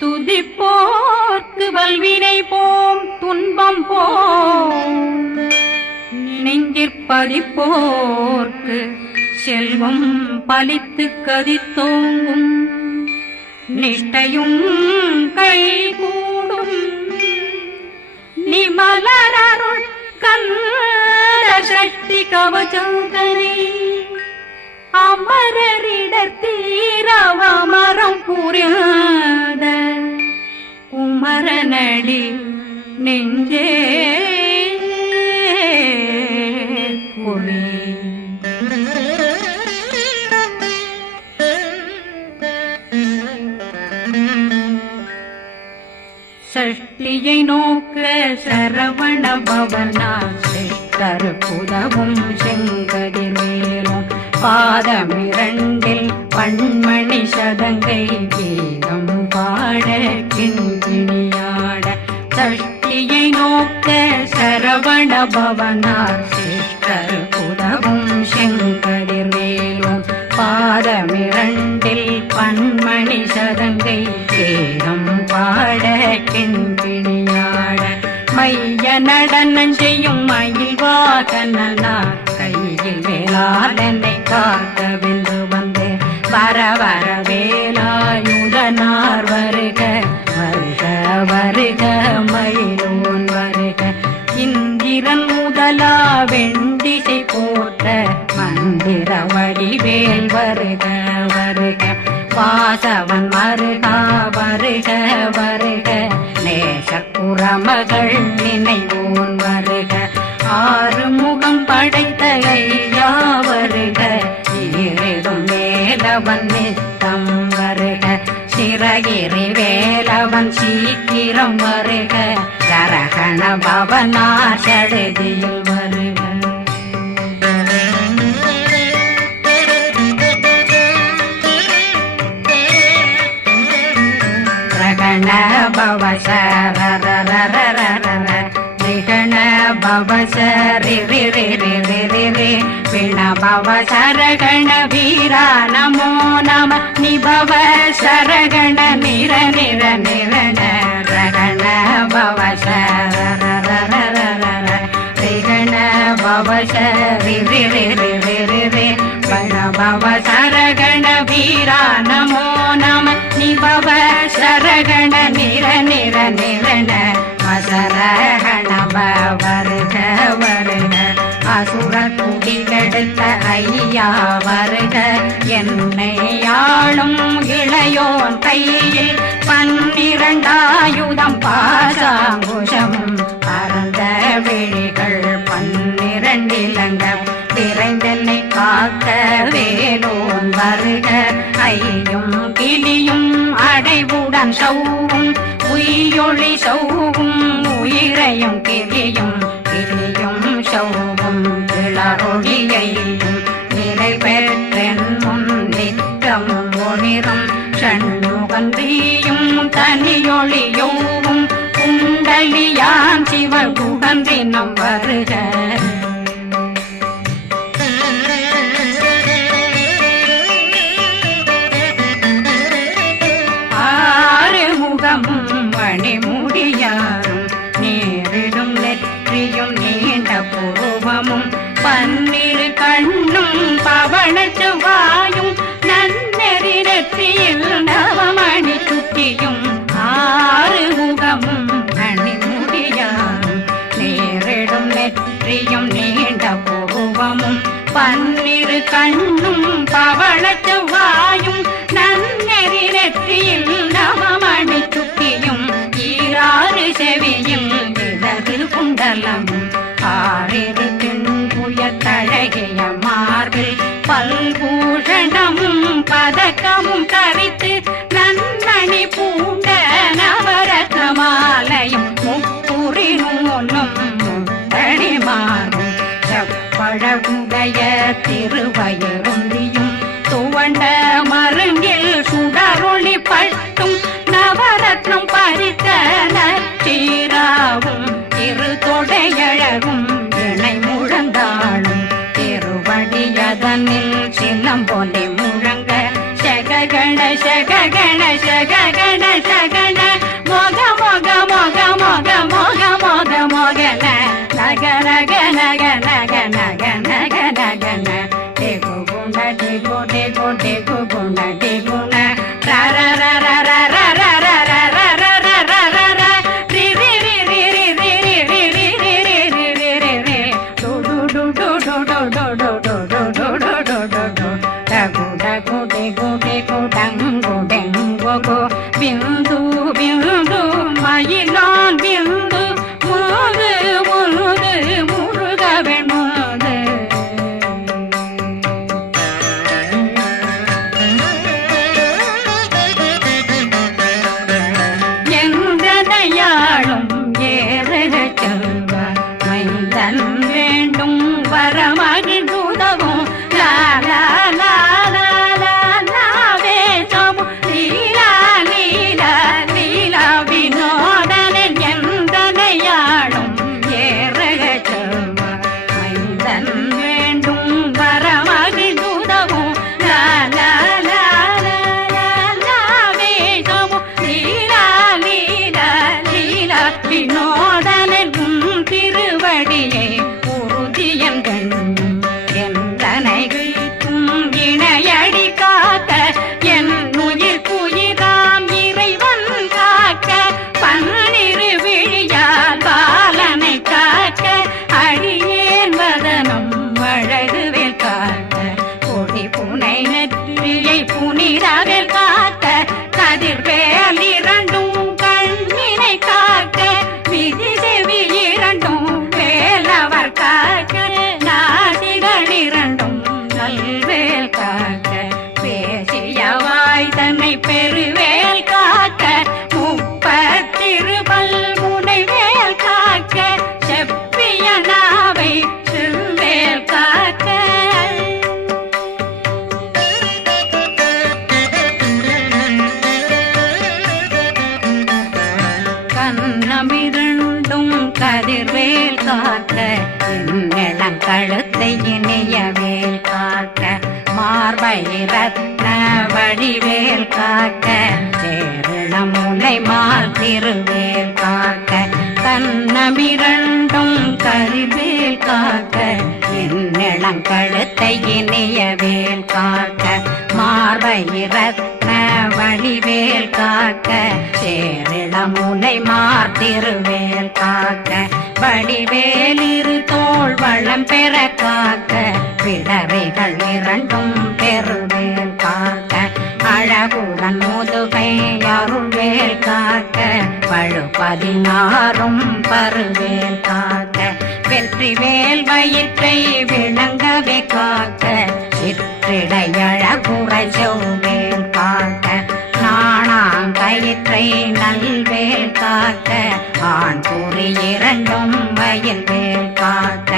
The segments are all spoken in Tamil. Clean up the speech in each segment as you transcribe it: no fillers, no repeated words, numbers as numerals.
துதிப்போர்க்கு வல்வினை போம் துன்பம் போம் நெஞ்சிற்பதிப்போர்க்கு செல்வம் பலித்து கதித்தோங்கும் நிஷ்டையும் கைகூடும் நிமலரருள் கந்த சக்தி கவசந்தனை அமரரிடத்தீரவமரம் புரியாத குமரனடி நெஞ்சே குளி சஷ்டியை நோக்க சரவண பவனா சிஷ்டர் புதவும் செங்கதிர் மேலும் பாதமிரண்டில் பண்மணி சதங்கை கீதம் பாட கிண்கிணியாட சஷ்டியை நோக்க சரவண பவனா சிஷ்டர் புதவும் செங்கதிர் மேலும் பாதமிரண்டில் பண்மணி சதங்கை கீதம் பாட கிண்கிணியாட மைய நடனம் செய்யும் மயில் வாகனார் கையில் வேளாளனை காக்க வென்று வந்து வர வர வேலாயுதனார் வருக வருக வருக மயிலோன் வருக இந்திரன் முதலா வெண்டிசை போற்ற மந்திர வடிவேல் வருக வருக வாசவன் மருகா வருக வருக நேசக்குறமகள் நினைவோன் வருக ஆறு முகம் படைத்த ஐயா வருக ஈரிடும் வேலவன் நித்தம் வருக சிறகிரி வேலவன் சீக்கிரம் வருக சரகண பவனா சடுதியில் வருக விகண பவசரி விண பவ சரகண வீரா நமோ நம நிபவ சரகண நிர நிர நிரண ரகண பவசர விகண பவசரி பண பவ சரகண வீரா நமோ நம நிபவ சரகண நிர நிர நிரண மசரகண வருக வருக அசுர குடிகெடுத்த ஐயா வருக என்னை ஆளும் இளையோன் கையில் 12 பாசாங்குஷம் பரந்த விழிகள் 12 இலங்கம் விரைந்தென்னை காக்க வேலோன் வருக ஐயும் கிளியும் அடைவுடன் சௌவும் உயிரொளி சௌவும் உயிரையும் கிளியும் கிளியும் சௌவும் கிளரொளியையும் நிலை பெற்றென் முன் நித்தமும் ஒளிரும் ஷண்முகந்தியும் தனியொளியோவும் குண்டலியான் சிவகுடன் தினம் வருக மணிமுடியாரும் நேரிடும் நெற்றியும் நீண்ட பூவமும் 12 கண்ணும் பவள செவ்வாயும் நன்னெறி நெற்றியில் நவமணி சுட்டியும் 6 முகமும் மணிமுடியாரும் நேரிடும் நெற்றியும் நீண்ட பூவமும் 12 கண்ணும் பவள செவ்வாயும் நன்னெறி நெற்றியில் நவமணி சுட்டியும் 6 செவியும் விலகு குண்டலமும் 6 தின்புயத்தழகிய மார்பில் பல்பூஷணமும் பதக்கமும் தரித்து நன்மணி பூண்ட நவரத்ன மாலையும் முப்புரி நூலும் முத்தணிமாரும் செப்பழகுடைய திருவயருந்தியும் துவண்ட மருங்கில் சுடரொளி பட்டும் நவரத்னம் பறித்த நச்சீராவும் திருத்தொடையழகும் இணை முழந்தாளும் திருவடியதனில் சின்னம் போலே முழங்க சககண சககண சககண சகண நக நக நக நக நக நக நக ந டேகு குண்ட டேகு டேகு டேகு குண்ட டேகுண ர ர ர ர ர ர ர ர ர ர ர ர ர ர ர ரி ரி ரி ரி ரி ரி ரி ரி ரி ரி ரி ரி ரி ரி டு டு டு டு டு டு டு டு டு டு டு டு டு டு டு டகு டகு டேகு டேகு டங்கு டெங்கு கு பிந்து பிந்து மயிலான் பிந்து முது முது முருக வெண்முது எங்கனையாளும் ஏறுக செல்வ மைந்தன் வேண்டும் வரமகிழ்ந்துதவும் லா லா லா லா லா லா வேஷமும் லீலா லீலா லீலா வினோதனின் எந்தனையாளும் ஏறுக செல்வ மைந்தன் வேண்டும் வரமகிழ்ந்துதவும் லா லா லா லா லா லா வேஷமும் லீலா லீலா லீலா வினோதனின் உன் திருவடியை உறுதியங்கள் எந்தனைகளுக்கும் இணையடி காக்க என் உயிர் குயிராம் இறைவன் காக்க பன்னிரு விழியால் பாலனை காக்க அடியேன் வதனம் அழகுவேல் காக்க கொடி புனை நெற்றியை புனிதவேல் காக்க கதிர்வேல் இரண்டும் கண்ணினை காக்க விதி செவி இரண்டும் வேலவர் காக்க நாசிகள் இரண்டும் நல்வேல் காக்க பேசியவாய் தன்னை பெருவேல் காக்க முப்பத்திருபல் முனைவேல் காக்க செப்பிய நாவை செவ்வேல் காக்க கண்ணமிரண்டும் கதிர்வேல் காக்க இளங்கழுத்தை இனியவேல் காக்க மார்பை ரத்ன வடிவேல் காக்க சேரணமுலை மால் திருவேல் காக்க கண்ணமிரண்டும் கதிர்வேல் காக்க இளங்கழுத்தை இனியவேல் காக்க மார்பை ரத்ன வடிவேல் காக்க சேரிளமுலை மார்த்திருவேல் காக்க வடிவேல் இரு தோள் வளம் பெற காக்க விடரைகள் இரண்டும் பெருவேல் காக்க அழகுடன் முதுகை அருள்வேல் காக்க பழு 16 பருவேல் காக்க வெற்றிவேல் வயிற்றை விளங்கவே காக்க சிற்றிடையழகுறை செவ்வேல் காக்க நாணாங்கயிற்றை நல்வேல் காக்க ஆண் குறி இரண்டும் வயல்வேல் காக்க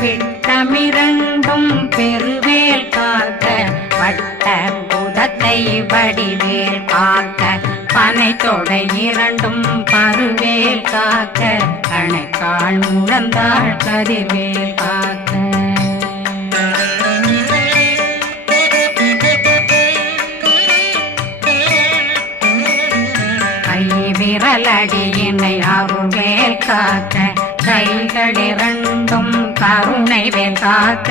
விட்டமிரண்டும் பெருவேல் காக்க வட்ட புதத்தை வடிவேல் காக்க பனை தொடை இரண்டும் பருவேல் காக்க கணைக்கால் முழந்தாள் கதிர்வேல் காக்க விரலடியினை அருள்வேல் காக்க கைகள் இரண்டும் கருணை வேல் காக்க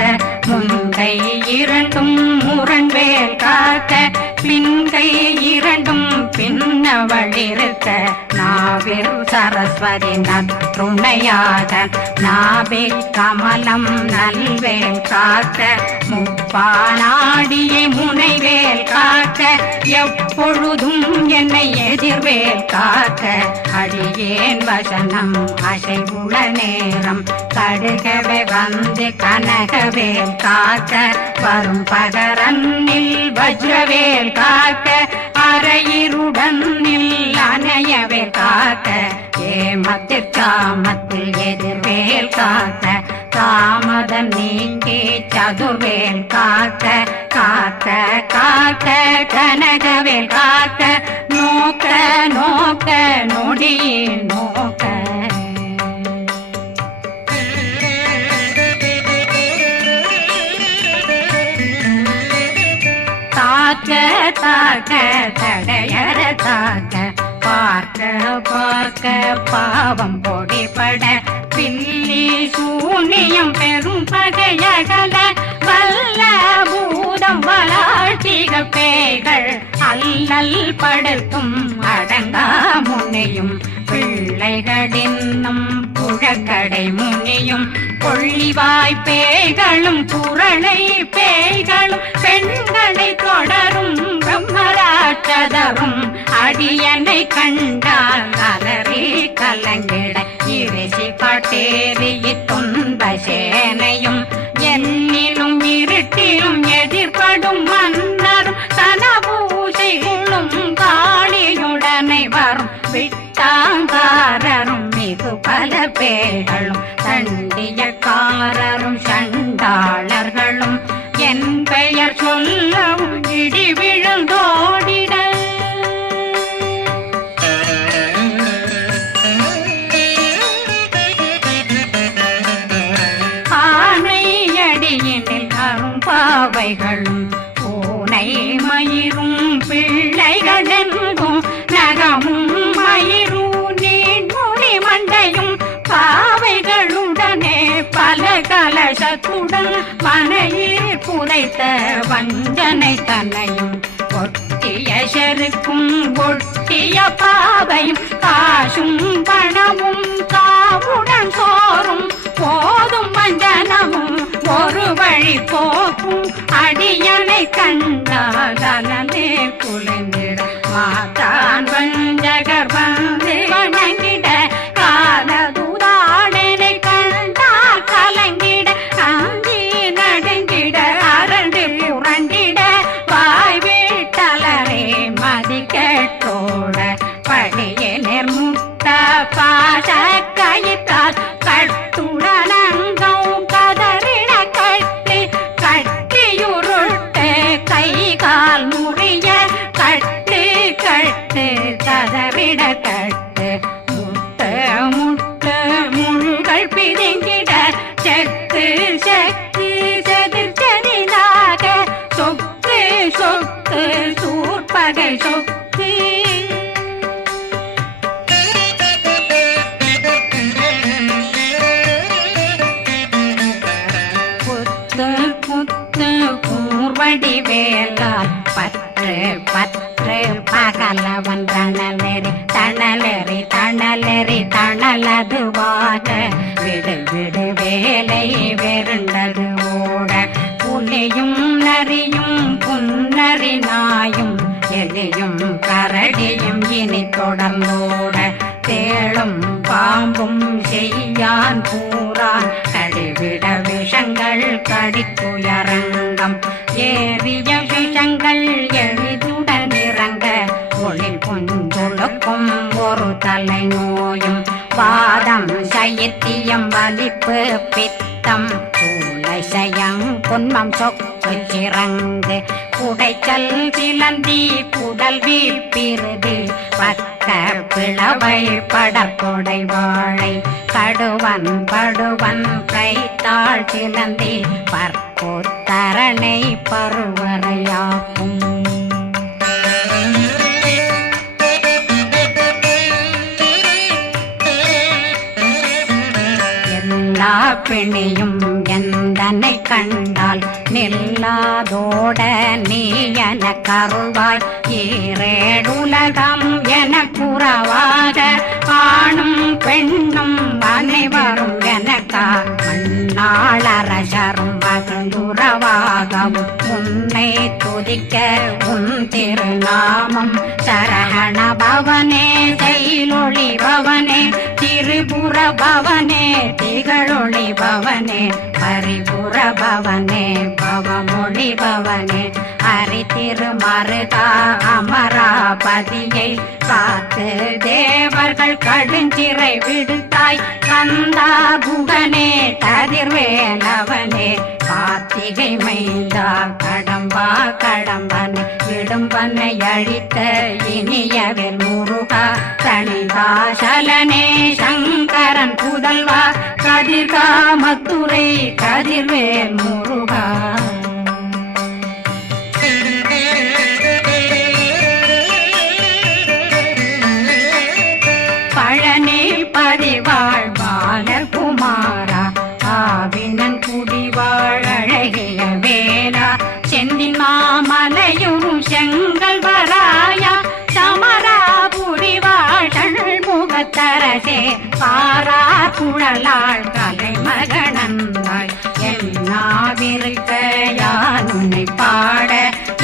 முன்கை இரண்டும் முரண்வேல் காக்க பின்கை இரண்டும் பின்னவளிருக்க நாவில் சரஸ்வதி நற்றுணையாக நாபி கமலம் நல்வேல் காக்க முப்பானாடியை முனைவேல் காக்க எப்பொழுதும் என்னை எதிர்வேல் காக்க அடியேன் வசனம் அசைவுள நேரம் கடுகவே வந்து கனகவேல் காக்க வரும் பகரன்னில் வஜ்ரவேல் காக்க அரையிருடன் அணையவேல் காக்க ஏமத்திற்காமத்தில் எதிர்வேல் காக்க தாமதம் நீக்கி சதுர்வேல் காக்க காக்க காக்க கனகவேல் காக்க நோக்க நோக்க நொடியில் நோக்க தாக்க தாக்க தடையற தாக்க பார்க்க பார்க்க பாவம் பொடிபட பில்லி சூனியம் பெரும் பகையகல வல்ல பூதம் வளாழ்த்திக பேய்கள் அல்லல் படுத்தும் அடங்கா முனையும் பிள்ளைகளின்னும் புழக்கடை முனியும் கொள்ளிவாய் பேய்களும் புரளை பேய்களும் பெண்களை தொடரும் பிரம்மராட்சதரும் அடியனை கண்டால் அலறி கலங்கிட இரிசி பட்டேறிய துன்ப சேனையும் என்னிலும் இருட்டிலும் எதிர்படும் மன்னரும் தனபூசைகளும் காளியுடனை வரும் விட்டாங்காரரும் மிகு பல பேர்களும் தண்டியக்காரரும் சண்டாளர்களும் என் பெயர் சொல்லவும் இடி விழுந்தோடிட ஆனையடியினில் அரும்பாவைகளும் பூனை மயிரும் பிள்ளைகளெங்கும் நகமும் மயிரும் நீண்முடி மண்டையும் பாவைகளுடனே பல கலசத்துடன் மனையில் புதைத்த வஞ்சனை தன்னையும் ஒட்டிய செருக்கும் ஒட்டிய பாவையும் காசும் பணமும் காவுடன் சோறும் போதும் வஞ்சனமும் ஒரு வழி போக்கும் அடியனை கண்டாலே குளிர்ந்திட மாத்தான் வஞ்சகர் வந்து வணங்கிட காலதுதாடனை கண்டால் கலங்கிட அஞ்சி நடுங்கிட அரண்டு புரண்டிட வாய் வீட்டலரே மதி கேட்டோட படியே நிர்முட்ட பாச கயிற்றால் கட்டுடனங்கும் கதறிட கட்டி கட்டியுருட்டு கை கால் முறிய கட்டு கட்டு கதறிட கட்டு முட்டு முட்டு முள்கள் பிதுங்கிட செத்து செத்து செதிர் செதிலாக சொக்கு சொக்கு சூர்பகை சொக்கு புத்து புத்து கூர்வடி வேலால் பற்று பற்று பகலவன் தணலெறி தணலெறி தணலெறி தணலதுவாக விடு விடு வேலை வெருண்டது ஓட புலியும் நரியும் புன்னரி நாயும் எலியும் கரடியும் இனி தொடர்ந்தோட தேளும் பாம்பும் செய்யான் பூரான் கடிவிட விஷங்கள் கடித்துயரங்கம் ஏறிய விஷங்கள் எளிதுடன் இறங்க ஒளில் புஞ்சுழுக்கும் ஒரு தலை நோயும் பாதம் சைத்தியம் வலிப்பு பித்தம் சூளை சயம் பொன்மம் சொக்கு சிறங்கு குடைச்சல் சிலந்தி குடல் வீப்பிருது பக்க பிளவை படற்கொடை வாழை கடுவன் படுவன் கைத்தாள் சிலந்தி பற்போத்தரணை பருவரையாக்கும் எல்லா பிணியும் எந்தனை கண்டால் நில்லாதோட நீ என கருவாய் ஈரேடுலகம் என குறவாக ஆணும் பெண்ணும் அனைவரும் எனக்கா மண்ணாளரசரும் மகிழ்ந்துறவாகவும் உன்னை துதிக்க உன் திருநாமம் சரகண பவனே செயலொளி பவனே திரிபுர பவனே திகழொளி பவனே பரிபுர பவனே பவமொழி பவனே ஹரி திருமருகா அமராபதியை காத்து தேவர்கள் கடுஞ்சிறை விடுத்தாய் கந்தா குகனே கதிர்வேலவனே கார்த்திகை மைந்தா கடம்பா கடம்பனை விடும்பனை அழித்த இனியவில் முருகா தனிதாசலனே சங்கரன் புதல்வா கதிர்காமத்துறை கதிர்வேல் முருகா பழனி பதிவாழ் பாலகுமார அரசே பாரா குழலாள் கலைமகனந்தாய் என்னாவிருக்க யான் உன்னை பாட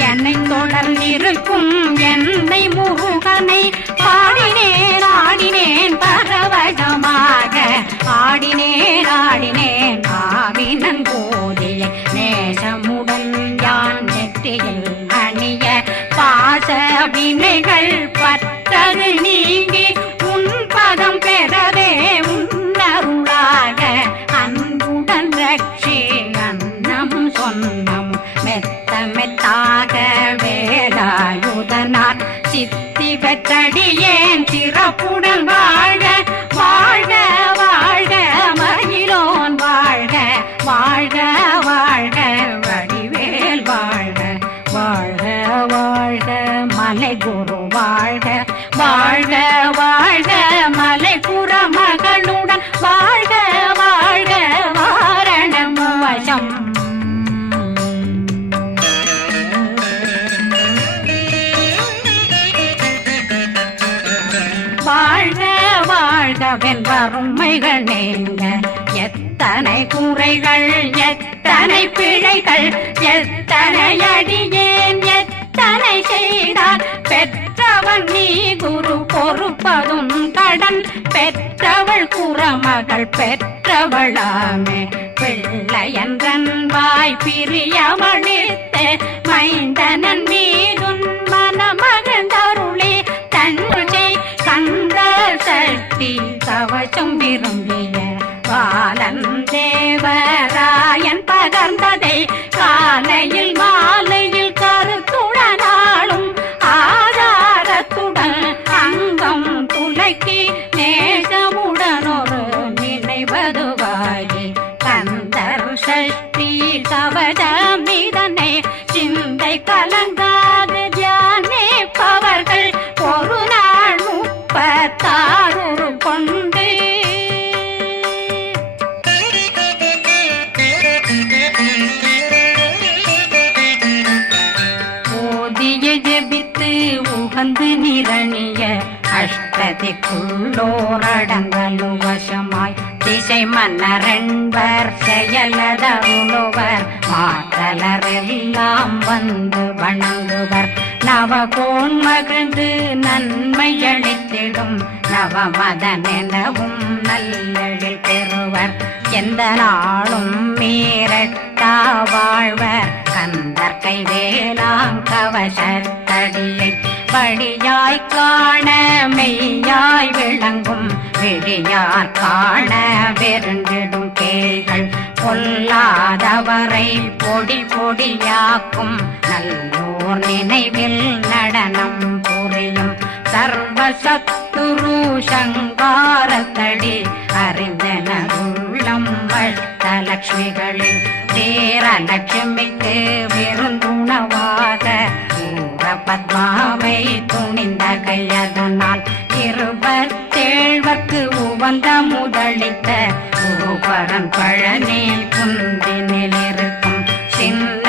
என்னை தொடர்ந்திருக்கும் என்னை முருகனை பாடினேன் ஆடினேன் பரவசமாக ஆடினேன் ஆவினன் போதிய நேசமுடன் யான் நெற்றியில் அணிய பாச வினைகள் பற்றது நீங்கி உன் பதம் பெறவே உன்னருளாக அன்புடன் ரட்சி அன்னம் சொன்னம் மெத்த மெத்தாக வேலாயுதனார் சித்தி பெற்றடியேன் சிறப்புடன் வாழ்க வாழ்க வாழ்க மகிழோன் வாழ்க வாழ்க வாழ்க வடிவேல் வாழ்க வாழ்க வாழ்க மலை குரு வாழ்க வாழ்க வாழ்க மலை குறமகளுடன் வாழ்க வாழ்க வாரணம் வசம் வாழ்க வாழ்கவென் வறுமைகள் நீங்க எத்தனை குறைகள் எத்தனை பிழைகள் எத்தனை அடியேன் எத்தனை செய்தார் பெற்றவன் நீ குரு பொறுப்பதும் கடன் பெற்றவள் குறமகள் பெற்றவளாமே பிள்ளையன்றன் வாய் பிரியவழித்து மைந்தனன் மீதுன் மனமகந்தருளி தன்னை கந்த சக்தி கவசம் விரும்பிய பாலன் தேவராயன் பகர்ந்ததை காலையில் மாலையில் கருத்துடனாலும் ஆதாரத்துடன் அங்கம் துலக்கி நேசமுடனொரு நினைவதுவாகி கந்தர் சக்தி கவசம் இதனை சிந்தை கலங்காது தியானிப்பவர்கள் ஒரு நாள் 36 கொண்டு ஓதிய ஜெபித்து உகந்து நிரணிய அஷ்டதிக்குள்ளோரடங்கலு வசமாய் திசை மன்னரென்பர் செயலதருளுவர் மாற்றலரெல்லாம் வந்து வணங்குவர் நவகோன் மகிழ்ந்து நன்மையளித்திடும் நவமதனெனவும் நல்லெழில் பெறுவர் எந்த நாளும் மீறட்டா வாழ்வர் கந்தர் கைவேலாங் கவசத்தடியை படியாய் காண மெய்யாய் விளங்கும் விழியார் காண வெருண்டிடும் கேள்கள் பொல்லாதவரை பொடி பொடியாக்கும் நல்லோர் நினைவில் நடனம் புரியும் சர்வசத்துரு சங்காரத்தடி அறிந்தனருள்ளம் அஷ்டலட்சுமிகளில் தேரலட்சுமிக்கு விருந்துணவாக பத்மாவை துணிந்த கையதனால் 27 உவந்த முதலித்த குருபரன் பழனி குந்தினில் இருக்கும் சின்ன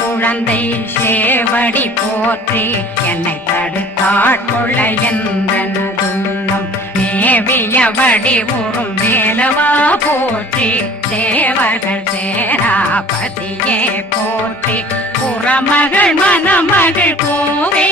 குழந்தை சேவடி போற்றி என்னை தடுத்தாட்கொள்ள என்பனதுள்ளம் மேவியபடி உறும் வேலவா போற்றி தேவர்கள் சேராபதியே போற்றி புறமகள் மணமகள் கோவே